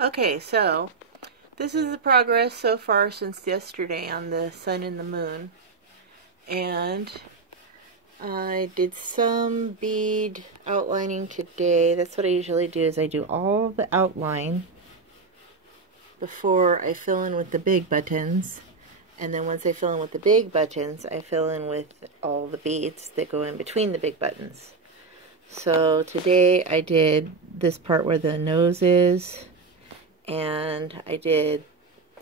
Okay, so this is the progress so far since yesterday on the sun and the moon. And I did some bead outlining today. That's what I usually do, is I do all the outline before I fill in with the big buttons. And then once I fill in with the big buttons, I fill in with all the beads that go in between the big buttons. So today I did this part where the nose is, and I did,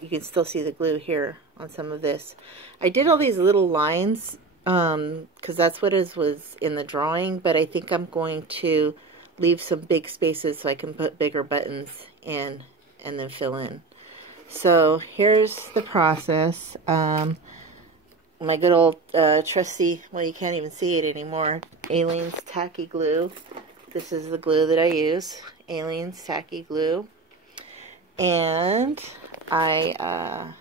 you can still see the glue here on some of this. I did all these little lines because that's what was in the drawing, but I think I'm going to leave some big spaces so I can put bigger buttons in and then fill in. So here's the process. My good old trusty, well, you can't even see it anymore, Aleene's Tacky Glue. This is the glue that I use, Aleene's Tacky Glue. And I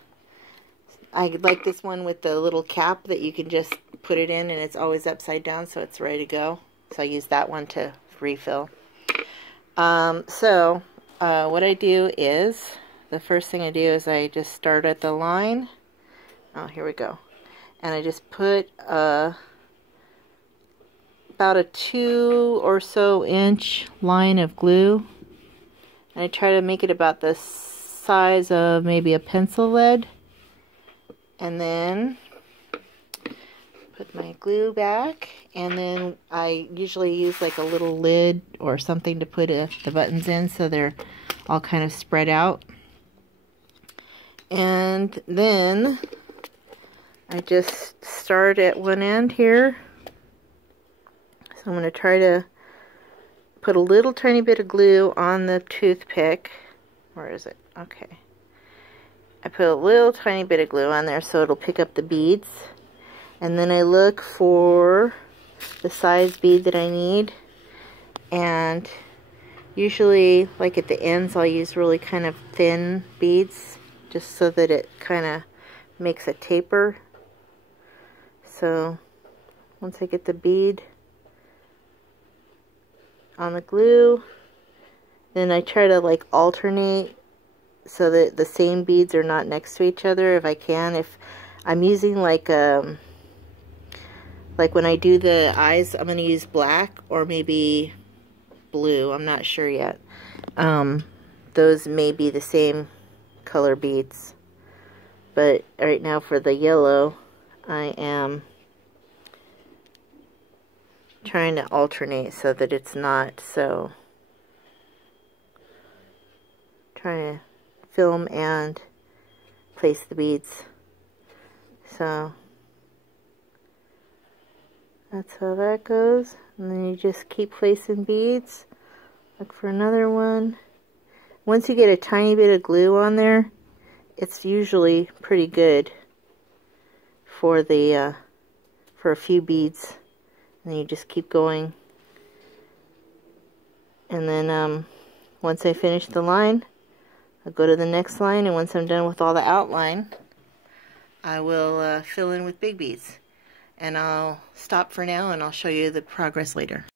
like this one with the little cap that you can just put it in and it's always upside down, so it's ready to go. So I use that one to refill. What I do is, the first thing I do is I just start at the line. Oh, here we go. And I just put about a 2 or so inch line of glue. And I try to make it about the size of maybe a pencil lead. And then put my glue back. And then I usually use like a little lid or something to put the buttons in so they're all kind of spread out. And then I just start at one end here. So I'm going to try to put a little tiny bit of glue on the toothpick. Where is it? Okay. I put a little tiny bit of glue on there so it'll pick up the beads. And then I look for the size bead that I need. And usually, like at the ends, I'll use really kind of thin beads just so that it kind of makes a taper. So once I get the bead on the glue, then I try to like alternate so that the same beads are not next to each other if I can. If I'm using like when I do the eyes, I'm going to use black or maybe blue. I'm not sure yet. Those may be the same color beads. But right now for the yellow, I am trying to alternate so that it's not so. Trying to film and place the beads. So that's how that goes. And then you just keep placing beads. Look for another one. Once you get a tiny bit of glue on there, it's usually pretty good for the for a few beads. And then you just keep going. And then once I finish the line, I'll go to the next line, and once I'm done with all the outline, I will fill in with big beads. And I'll stop for now and I'll show you the progress later.